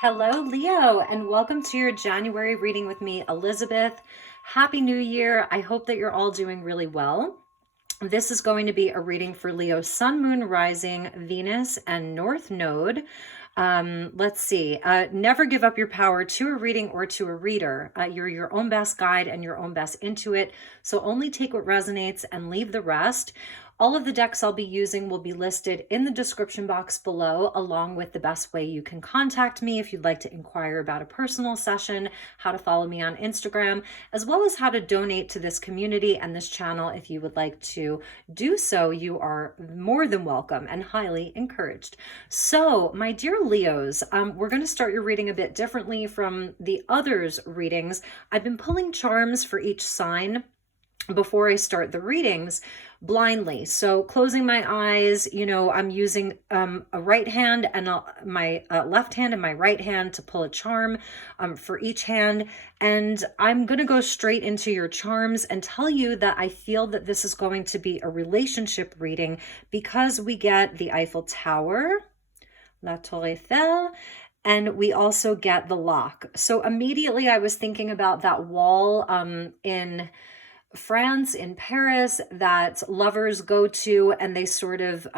Hello, Leo, and welcome to your January reading with me, Elizabeth. Happy New Year. I hope that you're all doing really well. This is going to be a reading for Leo, Sun, Moon, Rising, Venus, and North Node. Let's see. Never give up your power to a reading or to a reader. You're your own best guide and your own best intuit. So only take what resonates and leave the rest. All of the decks I'll be using will be listed in the description box below, along with the best way you can contact me if you'd like to inquire about a personal session, how to follow me on Instagram, as well as how to donate to this community and this channel. If you would like to do so, you are more than welcome and highly encouraged. So, my dear Leos, we're going to start your reading a bit differently from the others' readings. I've been pulling charms for each sign before I start the readings blindly. So closing my eyes, I'm using a right hand and my left hand and my right hand to pull a charm for each hand. And I'm going to go straight into your charms and tell you that I feel that this is going to be a relationship reading because we get the Eiffel Tower, La Tour Eiffel, and we also get the lock. So immediately I was thinking about that wall in France, in Paris, that lovers go to, and they sort of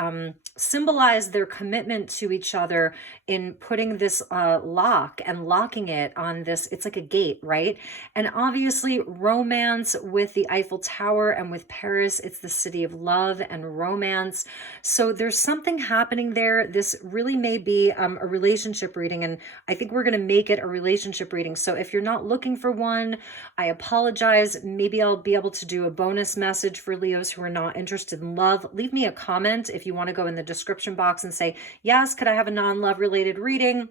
symbolize their commitment to each other in putting this lock and locking it on this. It's like a gate, right? And obviously romance with the Eiffel Tower and with Paris, it's the city of love and romance. So there's something happening there. This really may be a relationship reading, and I think we're going to make it a relationship reading. So if you're not looking for one, I apologize. Maybe I'll be able to do a bonus message for Leos who are not interested in love. Leave me a comment if you want to go in the description box and say, yes, could I have a non-love related reading?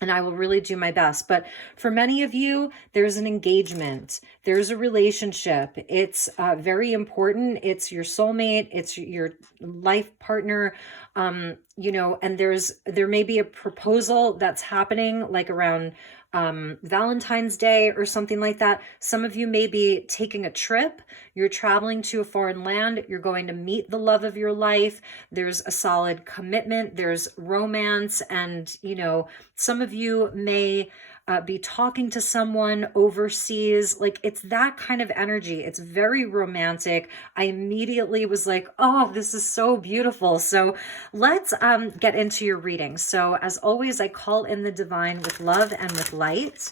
And I will really do my best. But for many of you, there's an engagement. There's a relationship. It's very important. It's your soulmate. It's your life partner. And there may be a proposal that's happening like around Valentine's Day or something like that. Some of you may be taking a trip. You're traveling to a foreign land. You're going to meet the love of your life. There's a solid commitment. There's romance. And, some of you may be talking to someone overseas. Like, it's that kind of energy. It's very romantic. I immediately was like, oh, this is so beautiful. So let's get into your reading. So as always, I call in the divine with love and with light,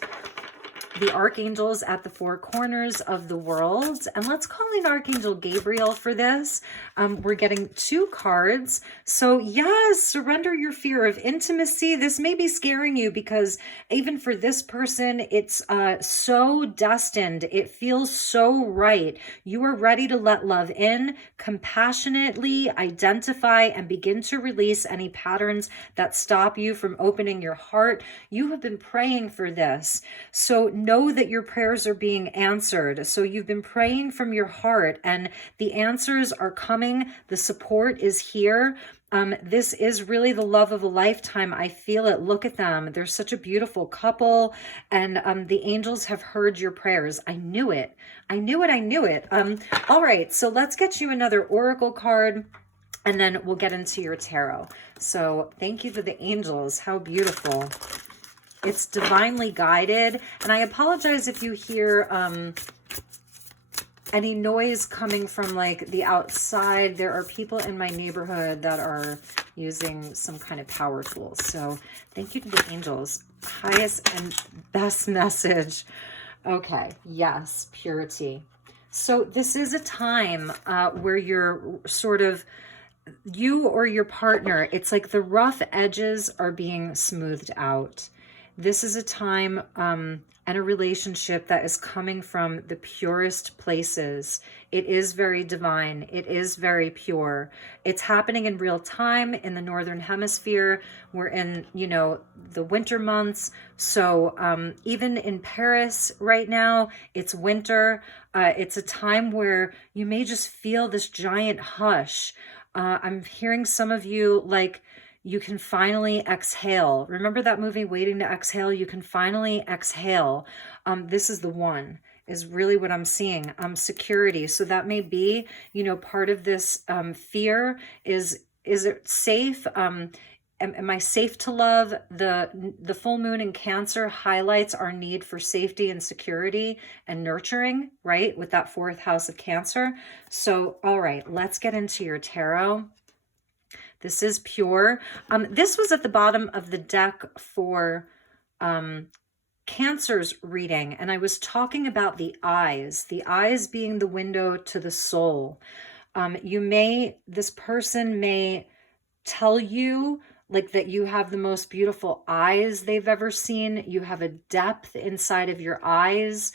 the archangels at the four corners of the world. And let's call in Archangel Gabriel for this. We're getting 2 cards. So yes, surrender your fear of intimacy. This may be scaring you because even for this person, it's so destined. It feels so right. You are ready to let love in, compassionately identify and begin to release any patterns that stop you from opening your heart. You have been praying for this. So know that your prayers are being answered. So you've been praying from your heart and the answers are coming. The support is here. This is really the love of a lifetime. I feel it. Look at them. They're such a beautiful couple. And the angels have heard your prayers. I knew it. I knew it. I knew it. All right. So let's get you another oracle card and then we'll get into your tarot. So thank you to the angels. How beautiful. It's divinely guided. And I apologize if you hear any noise coming from like the outside. There are people in my neighborhood that are using some kind of power tools. So thank you to the angels. Highest and best message. Okay. Yes. Purity. So this is a time where you're sort of, you or your partner, it's like the rough edges are being smoothed out. This is a time and a relationship that is coming from the purest places. It is very divine. It is very pure. It's happening in real time in the Northern Hemisphere. We're in, the winter months. So even in Paris right now, it's winter. It's a time where you may just feel this giant hush. I'm hearing some of you like, you can finally exhale. Remember that movie, Waiting to Exhale? You can finally exhale. This is the one, is really what I'm seeing. Security. So that may be, part of this fear is it safe? am I safe to love? The full moon in Cancer highlights our need for safety and security and nurturing, right? With that 4th house of Cancer. So, all right, let's get into your tarot. This is pure. This was at the bottom of the deck for Cancer's reading, and I was talking about the eyes being the window to the soul. This person may tell you like that you have the most beautiful eyes they've ever seen. You have a depth inside of your eyes.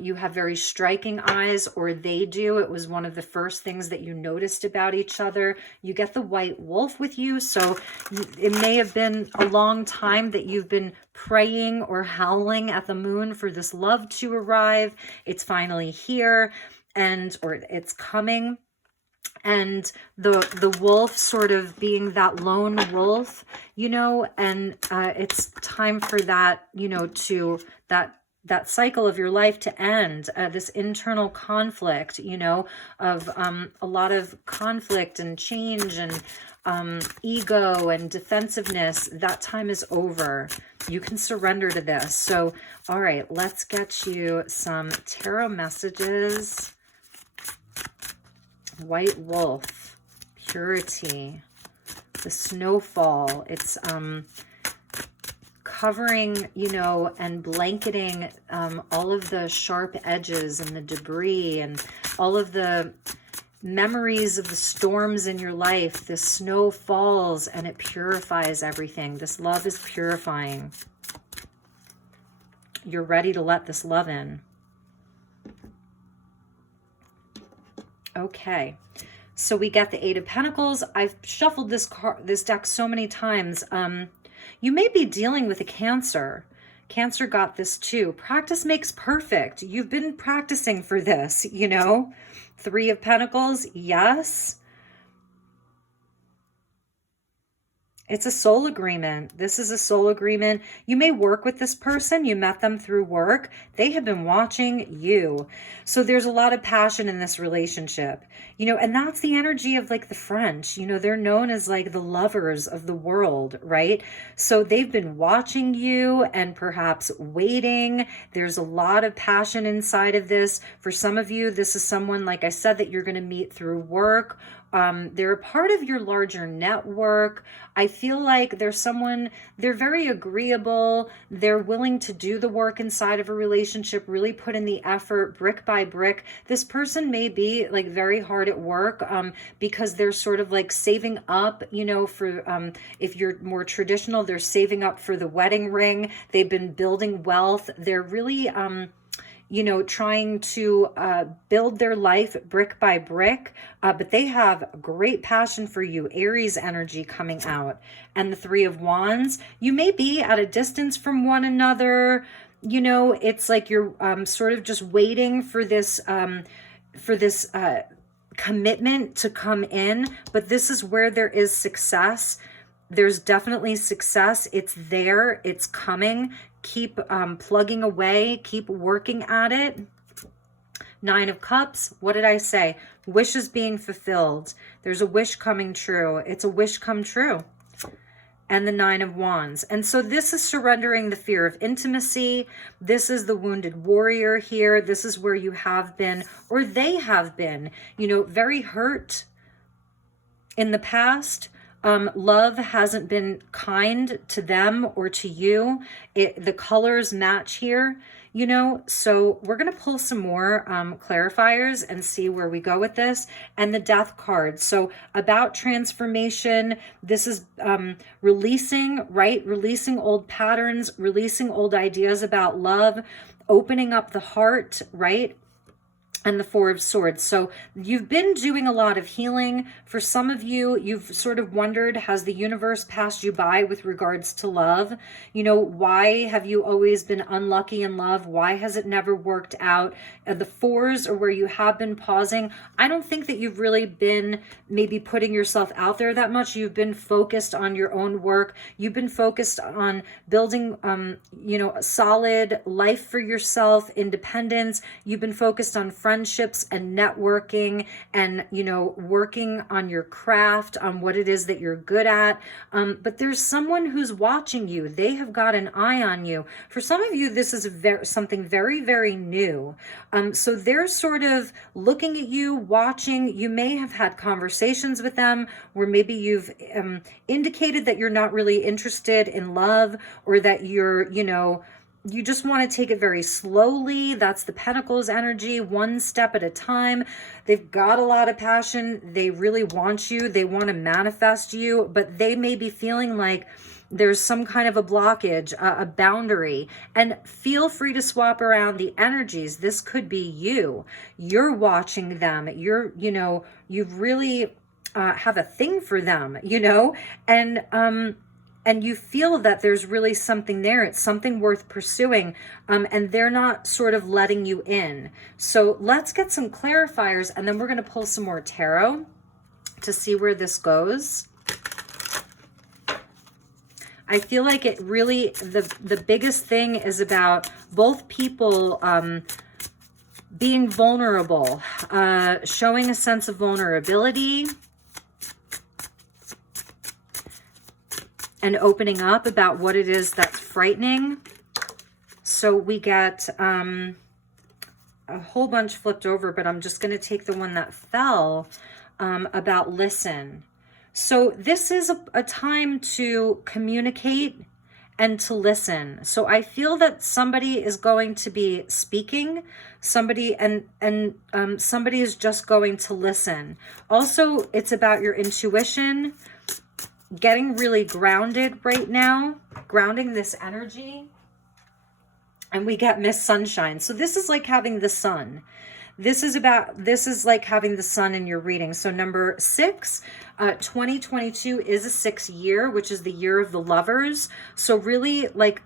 You have very striking eyes, or they do. It was one of the first things that you noticed about each other. You get the white wolf with you. So it may have been a long time that you've been praying or howling at the moon for this love to arrive. It's finally here, or it's coming. And the wolf sort of being that lone wolf, and it's time for that, that cycle of your life to end, this internal conflict, of a lot of conflict and change and ego and defensiveness. That time is over. You can surrender to this. So, all right, let's get you some tarot messages. White wolf, purity, the snowfall. It's covering, and blanketing all of the sharp edges and the debris and all of the memories of the storms in your life. The snow falls and it purifies everything. This love is purifying. You're ready to let this love in. Okay, so we got the 8 of Pentacles. I've shuffled this deck so many times. You may be dealing with a Cancer. Cancer got this too. Practice makes perfect. You've been practicing for this, 3 of Pentacles, yes. It's a soul agreement. This is a soul agreement. You may work with this person. You met them through work. They have been watching you. So there's a lot of passion in this relationship, and that's the energy of like the French, they're known as like the lovers of the world, right? So they've been watching you and perhaps waiting. There's a lot of passion inside of this. For some of you, this is someone, like I said, that you're going to meet through work. They're a part of your larger network. I feel like they're very agreeable. They're willing to do the work inside of a relationship, really put in the effort brick by brick. This person may be like very hard at work because they're sort of like saving up, for if you're more traditional, they're saving up for the wedding ring. They've been building wealth. They're really trying to build their life brick by brick, but they have great passion for you. Aries energy coming out. And the 3 of Wands, you may be at a distance from one another. It's like you're sort of just waiting for this commitment to come in, but this is where there is success. There's definitely success. It's there. It's coming. Keep plugging away. Keep working at it. 9 of Cups. What did I say? Wishes being fulfilled. There's a wish coming true. It's a wish come true. And the 9 of Wands. And so this is surrendering the fear of intimacy. This is the wounded warrior here. This is where you have been, or they have been, very hurt in the past. Love hasn't been kind to them or to you. The colors match here, so we're going to pull some more clarifiers and see where we go with this. And the Death card. So about transformation, this is releasing, right? Releasing old patterns, releasing old ideas about love, opening up the heart, right? And the 4 of Swords. So you've been doing a lot of healing. For some of you, you've sort of wondered, has the universe passed you by with regards to love? Why have you always been unlucky in love? Why has it never worked out? The 4s are where you have been pausing. I don't think that you've really been maybe putting yourself out there that much. You've been focused on your own work. You've been focused on building, a solid life for yourself, independence. You've been focused on friendships friendships and networking and, you know, working on your craft, on what it is that you're good at. But there's someone who's watching you. They have got an eye on you. For some of you, this is something very, very new. So they're sort of looking at you, watching. You may have had conversations with them where maybe you've indicated that you're not really interested in love, or that you're, you know, you just want to take it very slowly. That's the Pentacles energy, one step at a time. They've got a lot of passion. They really want you. They want to manifest you, but they may be feeling like there's some kind of a blockage, a boundary. And feel free to swap around the energies. This could be you. You're watching them. You're, you know, you really have a thing for them, you know, and you feel that there's really something there. It's something worth pursuing, and they're not sort of letting you in. So let's get some clarifiers, and then we're going to pull some more tarot to see where this goes. I feel like it really, the biggest thing is about both people being vulnerable, showing a sense of vulnerability, and opening up about what it is that's frightening. So we get a whole bunch flipped over, but I'm just going to take the one that fell about listen. So this is a time to communicate and to listen. So I feel that somebody is going to be speaking, somebody somebody is just going to listen. Also, it's about your intuition, getting really grounded right now, grounding this energy. And we get Miss Sunshine. So this is like having the sun. This is like having the sun in your reading. So number 6, 2022 is a 6th year, which is the year of the lovers. So really, like,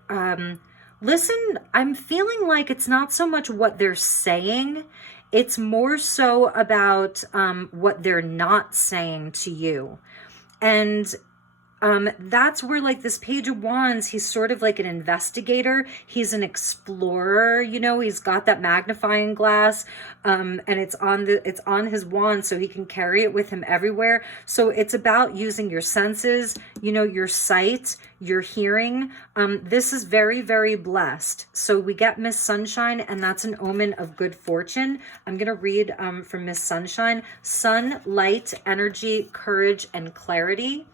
listen, I'm feeling like it's not so much what they're saying. It's more so about what they're not saying to you. And that's where, like, this Page of Wands, he's sort of like an investigator. He's an explorer, you know, he's got that magnifying glass, and it's on his wand, so he can carry it with him everywhere. So it's about using your senses, you know, your sight, your hearing. This is very, very blessed. So we get Miss Sunshine, and that's an omen of good fortune. I'm going to read from Miss Sunshine. Sun, light, energy, courage, and clarity.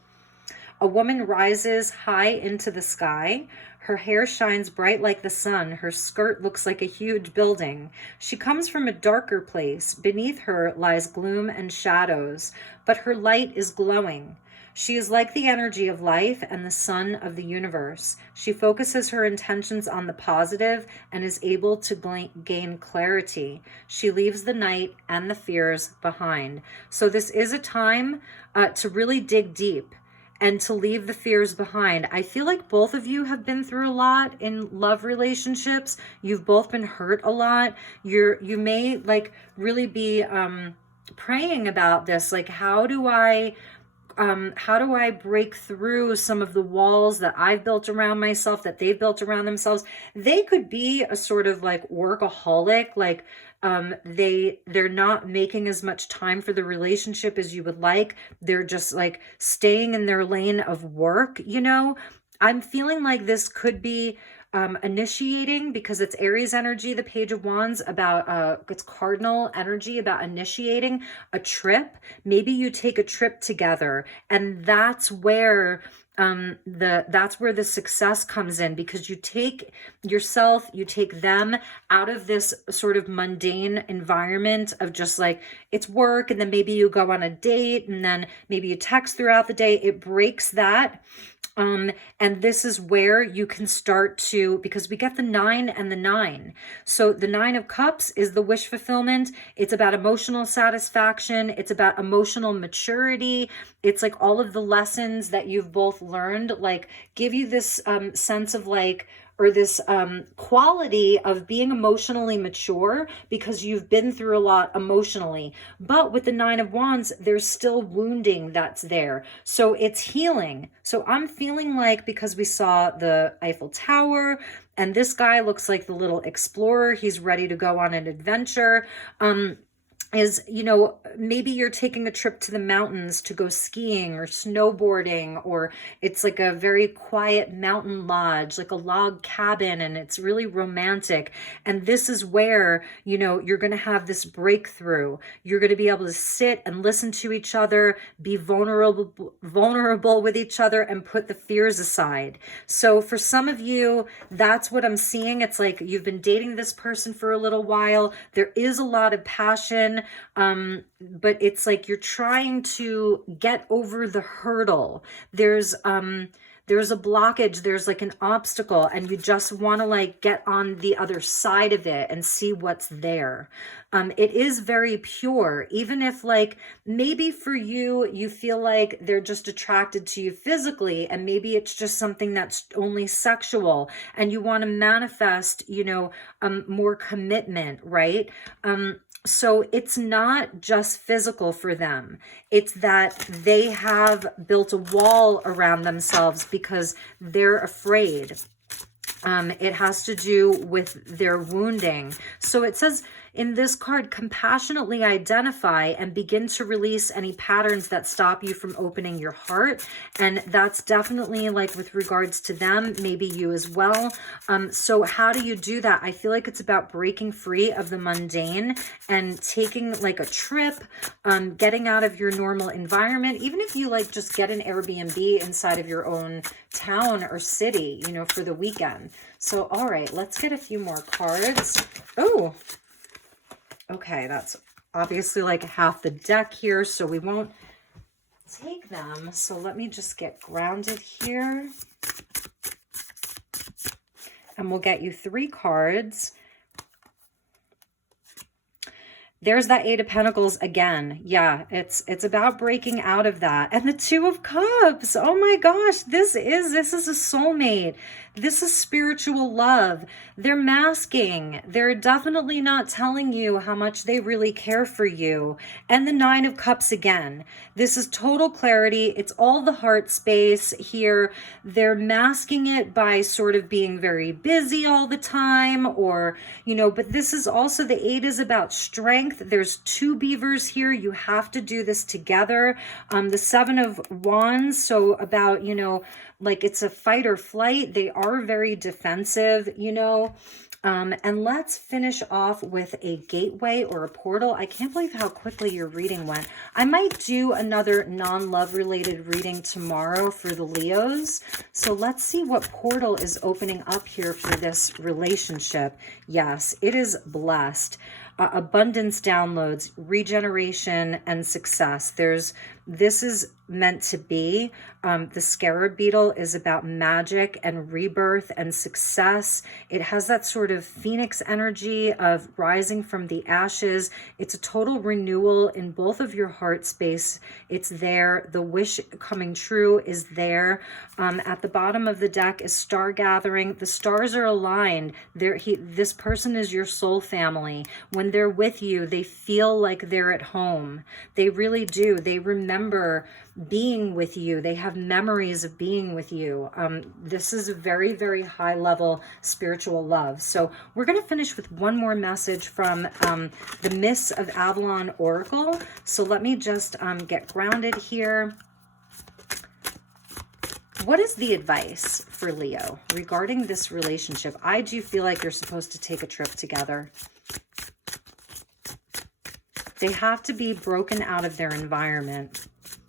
A woman rises high into the sky. Her hair shines bright like the sun. Her skirt looks like a huge building. She comes from a darker place. Beneath her lies gloom and shadows, but her light is glowing. She is like the energy of life and the sun of the universe. She focuses her intentions on the positive and is able to gain clarity. She leaves the night and the fears behind. So this is a time to really dig deep and to leave the fears behind. I feel like both of you have been through a lot in love relationships. You've both been hurt a lot. You may, like, really be praying about this. Like, how do I break through some of the walls that I've built around myself, that they've built around themselves? They could be a sort of like workaholic, like they're not making as much time for the relationship as you would like. They're just like staying in their lane of work, you know? I'm feeling like this could be initiating, because it's Aries energy, the Page of Wands, about it's cardinal energy about initiating a trip. Maybe you take a trip together, and that's where the success comes in, because you take yourself, you take them out of this sort of mundane environment of just like, it's work, and then maybe you go on a date, and then maybe you text throughout the day. It breaks that. And this is where you can start to, because we get the 9 and the 9. So the 9 of Cups is the wish fulfillment. It's about emotional satisfaction. It's about emotional maturity. It's like all of the lessons that you've both learned, like, give you this sense of like or this quality of being emotionally mature because you've been through a lot emotionally. But with the Nine of Wands, there's still wounding that's there. So it's healing. So I'm feeling like, because we saw the Eiffel Tower, and this guy looks like the little explorer, he's ready to go on an adventure. Is, you know, maybe you're taking a trip to the mountains to go skiing or snowboarding, or it's like a very quiet mountain lodge, like a log cabin, and it's really romantic. And this is where, you know, you're going to have this breakthrough. You're going to be able to sit and listen to each other, be vulnerable with each other, and put the fears aside. So for some of you, that's what I'm seeing. It's like you've been dating this person for a little while. There is a lot of passion. But it's like you're trying to get over the hurdle. There's a blockage, there's like an obstacle, and you just want to like get on the other side of it and see what's there. It is very pure, even if like maybe for you, you feel like they're just attracted to you physically, and maybe it's just something that's only sexual, and you want to manifest, you know, more commitment, right? So it's not just physical for them. It's that they have built a wall around themselves because they're afraid. It has to do with their wounding. So it says in this card, compassionately identify and begin to release any patterns that stop you from opening your heart. And that's definitely like with regards to them, maybe you as well. So how do you do that? I feel like it's about breaking free of the mundane and taking like a trip, getting out of your normal environment. Even if you like just get an Airbnb inside of your own town or city, you know, for the weekend. So, all right, let's get a few more cards. Oh, okay, that's obviously like half the deck here, so we won't take them. So let me just get grounded here. And we'll get you 3 cards. There's that Eight of Pentacles again. Yeah, it's about breaking out of that. And the Two of Cups. Oh my gosh, this is a soulmate. This is spiritual love. They're masking. They're definitely not telling you how much they really care for you. And the Nine of Cups again. This is total clarity. It's all the heart space here. They're masking it by sort of being very busy all the time, or, you know, but this is also, the 8 is about strength. There's 2 beavers here. You have to do this together. The 7 of Wands, so about, you know, like it's a fight or flight. They are very defensive, you know. And let's finish off with a gateway or a portal. I can't believe how quickly your reading went. I might do another non-love related reading tomorrow for the Leos. So let's see what portal is opening up here for this relationship. Yes, it is blessed. Abundance downloads, regeneration, and success. This is meant to be. The scarab beetle is about magic and rebirth and success. It has that sort of phoenix energy of rising from the ashes. It's a total renewal in both of your heart space. It's there. The wish coming true is there. At the bottom of the deck is star gathering. The stars are aligned. This person is your soul family. When they're with you, they feel like they're at home. They really do. They remember being with you. They have memories of being with you. This is a very, very high level spiritual love. So we're going to finish with one more message from the Miss of Avalon Oracle. So let me just get grounded here. What is the advice for Leo regarding this relationship? I do feel like you're supposed to take a trip together. They have to be broken out of their environment.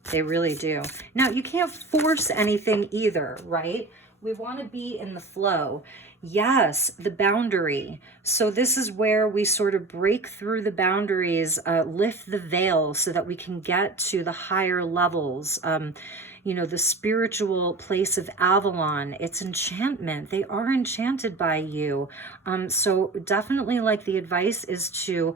They really do. Now, you can't force anything either, right? We want to be in the flow. Yes, the boundary. So this is where we sort of break through the boundaries, lift the veil so that we can get to the higher levels. You know, the spiritual place of Avalon, it's enchantment. They are enchanted by you. So definitely like the advice is to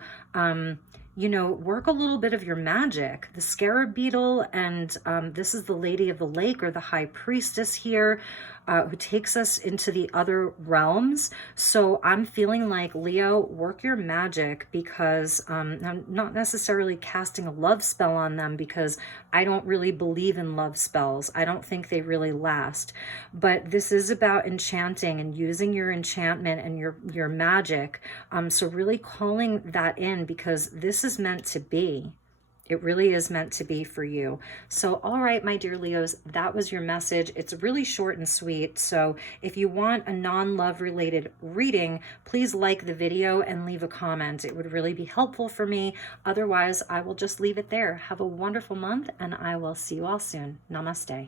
you know, work a little bit of your magic. The scarab beetle, and this is the Lady of the Lake, or the High Priestess here, who takes us into the other realms. So I'm feeling like, Leo, work your magic, because I'm not necessarily casting a love spell on them, because I don't really believe in love spells. I don't think they really last. But this is about enchanting and using your enchantment and your magic. So really calling that in, because this is meant to be. It really is meant to be for you. So, all right, my dear Leos, that was your message. It's really short and sweet. So if you want a non-love related reading, please like the video and leave a comment. It would really be helpful for me. Otherwise, I will just leave it there. Have a wonderful month, and I will see you all soon. Namaste.